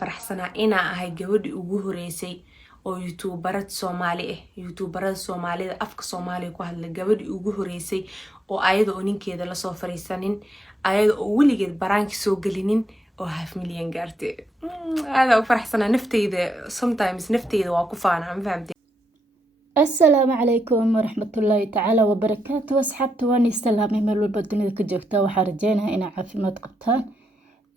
faraxsanaa inaa ahay gabadhii ugu horeysay oo youtuberad Soomaali youtuberada Soomaalida afka Soomaaliga ku hadla gabadhii ugu horeysay oo ayada oo ninkeeda la soo fariisanin ayada oo weligeed baraanki soo galinin oo 5,000,000 gaartay aad u faraxsanaa nafteyda sometimes nafteyda waa ku faanaa ma fahamtay السلام عليكم ورحمة الله تعالى وبركاته أصحابتي واني استلامي ملو البدنية كجوكتا وحارجينها إنا عافيمات قبطان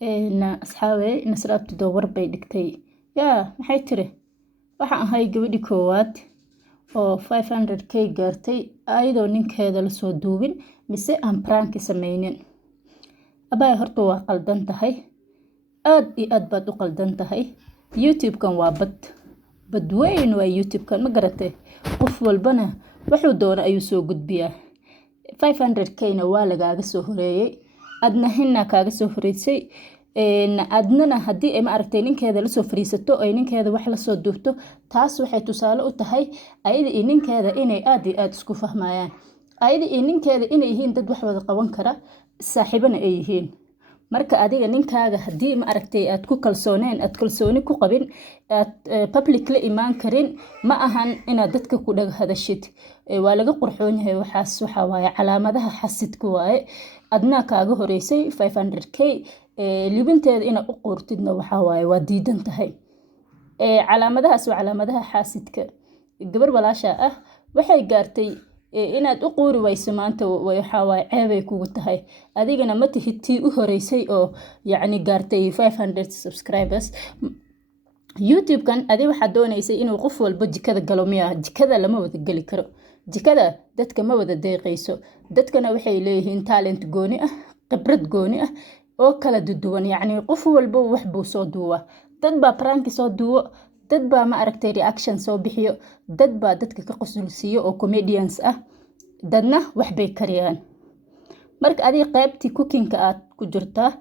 إن أصحابي نسرابت دور بيدكتي يا محي تري waxaan ahay gabadhii koowaad oo 500k gaartay ayadoo ninkeeda la soo duubin mise aan prank sameynin abay horta waa qaldan tahay aad iyo aad baad u qaldan tahay youtube kan waa bad weyn waa youtube kan ma garatay qof walbana wuxuu doona ayuu soo gudbiyaa 500k na waa lagaaga soo horeeyay adna hinna kaaga soo horeysay adnana haddii ay ma aragtay ninkeeda la soo fariisato ay ninkeeda wax la soo duubto taas waxay tusaale u tahay ayada iyo ninkeeda inay aad iyo aad isku fahmayaan ayada iyo ninkeeda inay yihiin dad wax wada qaban kara saaxiibana ay yihiin marka adiga ninkaaga haddii ma aragtay aad ku kalsooneen aad kalsooni ku qabin aad public la imaan karin ma ahan inaad dadka ku dhaga hadashid waa laga qurxoon yahay waxaas waxa waaye calaamadaha xasidka waaye adna kaaga horeysay 500k libinteeda inaad u qortidna waxa waaye waa diidan tahay calaamadahaas waa calaamadaha xasidka gabar walaasha ah waxay gaartay inaad u qoori wayso maanta waxa waaye ceebay kugu tahay adigana ma tihid tii u horeysay oo yacni gaartay 500 subscribers youtube kan adi waxaad doonaysay inuu qof walba jikada galo miyaa jikada lama wada geli karo jikada dadka ma wada deeqayso dadkana waxay leeyihiin talent gooni ah khibrad gooni ah oo kala duwan yacni qof walba wax buu soo duuba dad baa prank soo duubo dad baa ma aragtay reaction soo bixiyo dad baa dadka ka qosolsiyo oo comedians ah dadna wax bay kariyaan marka adiga qaybtii cooking aad ku jirtaa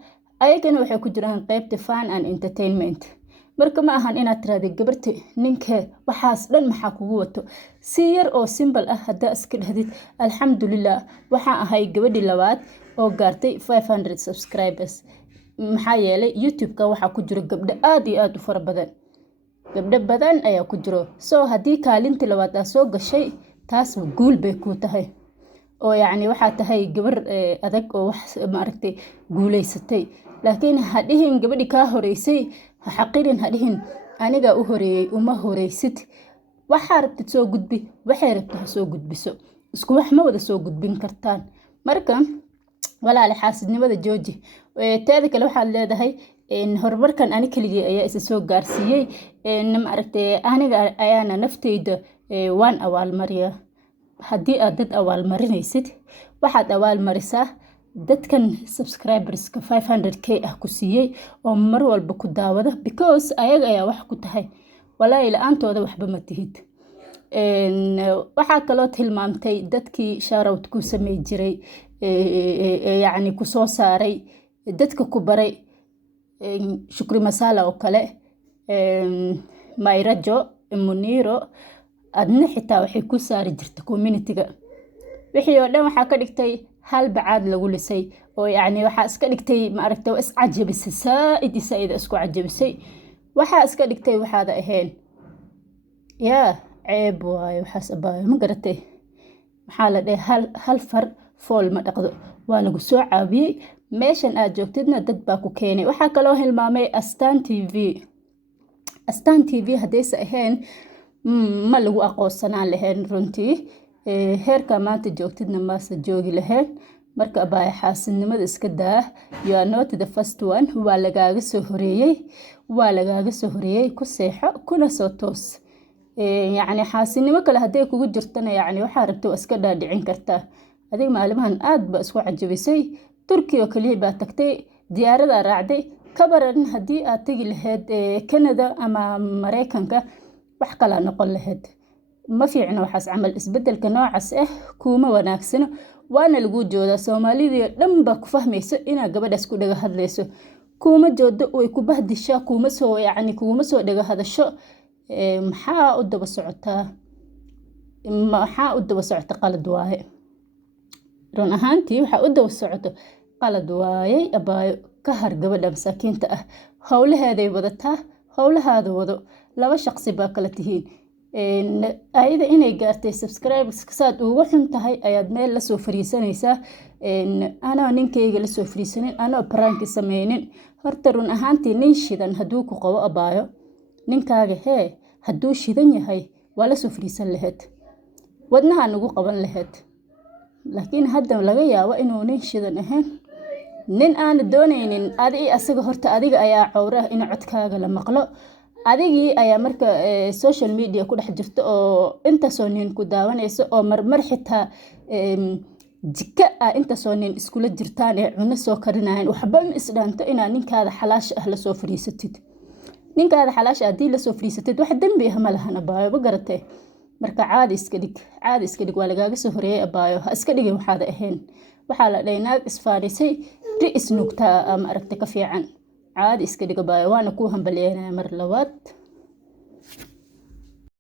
ayagana waxay ku jiraan qaybta fun and entertainment marka ma ahan inaad tiraahdo gabarti ninka waxaas dhan maxaa kugu wato si yar oo simple ah hadaa iska dhahdid alxamdulillah waxaan ahay gabadhii labaad oo gaartay 500 subscribers maxaa yeelay youtube ka waxa ku jiro gabdho aad iyo aad u fara badan gabdho badan ayaa ku jiro soo haddii kaalintii labaad aad soo gashay taas guul bay ku tahay oo yacni waxaa tahay gabar adag oo wax ma aragtay guuleysatay laakiin hadhihin gabadhii kaa horeysay ha xaqirin hadhihin aniga u horeeyay uma horeysid waxaa rabtid soo gudbi waxay rabtid ha soo gudbiso isku wax ma wada soo gudbin kartaan marka walaal xaasidnimada jooji teeda kale waxaad leedahay horumarkan ani kaligii ayaa isa soo gaarsiiyey ma aragtay aniga ayaana nafteyda waan abaalmariya haddii aad dad abaalmarinaysid waxaad abaalmarisaa dadkan subscriberska 500k ah ku siiyey oo mar walba ku daawada because ayaga ayaa wax ku tahay walaahi la-aantooda waxba ma tihid waxaa kaloo tilmaamtay dadkii shoutout ku samey jiray yacni ku soo saaray dadka ku baray shukri masala oo kale mayrajo muniro adna xitaa waxay ku saari jirta communityga wixii oo dhan waxaa ka dhigtay hal bacaad lagu lisay oo yacni waxaa iska dhigtay ma aragtay is cajabisay saaid isku cajabisay waxaa iska dhigtay waxaada ahayn yaa ceeb waaye waxaas abaayo ma garatay maxaa la dhahay hal far fool ma dhaqdo waa lagu soo caawiyey meeshan aad joogtidna dad baa ku keenay waxaa kaloo hilmaamay astaan tv haddaysa ahayn ma lagu aqoonsanaan lahayn runtii heerka maanta joogtidna maase joogi lahayn marka abaayo xaasidnimada iska daa you are not the first one waa lagaaga soo horeeyey ku seexo kuna soo toos yacni xaasidnimo kale hadday kugu jirtana yacni waxaa rabta waa iska dhaadhicin kartaa adiga maalimahan aad ba isku cajabisay turkiya oo kaliya baa tagtay diyaaradaa raacday ka baran haddii aad tegi lahayd Canada ama Mareykanka wax kala noqon lahayd ma fiicno waxaas camal isbedelka noocaas ah kuma wanaagsano waana lagu joodaa Soomaalida dhan ba ku fahmayso inaa gabadhaas ku dhaga hadlayso kuma joodo way ku bahdishaa kuma soo dhaga hadasho maxaa u daba socotaa qalad waaye run ahaantii waxaa u daba socoto qalad waayay abaayo ka har gabadha masaakiinta ah howlaheeday wadataa howlahaada wado laba shaqsi baa kala tihiin ayada inay gaartay subscribers saad ugu xun tahay ayaad meel lasoo fariisanaysaa anoo ninkayga lasoo fariisanin anoo prank sameynin horta run ahaantii nin shidan hadduu ku qabo abaayo ninkaaga hadduu shidan yahay waa lasoo fariisan lahayd wadnaha nagu qaban lahayd laakiin hadda laga yaabo inuu nin shidan ahayn nin aan doonaynin asaga horta adiga ayaa cawra in codkaaga la maqlo adigii ayaa marka social media ku dhex jirto oo intaasoo nin ku daawanayso oo marmar xitaa jika intaasoo nin iskula jirtaan ee cuno soo karinayaan waxba ma isdhaanto inaad ninkaada xalaasha ah lasoo fariisatid ninkaada xalaasha haddii lasoo fariisatid wax dembi ah ma lahan abaayo ma garatee marka caadi iska dhig waa lagaaga soo horeeyay abaayo ha iska dhigin waxaada ahayn waxaa la dhahay naag isfaanisay ri isnugtaa ama aragta ka fiican caadi iska dhig abaayo waana kuu hambalyeynaya mar labaad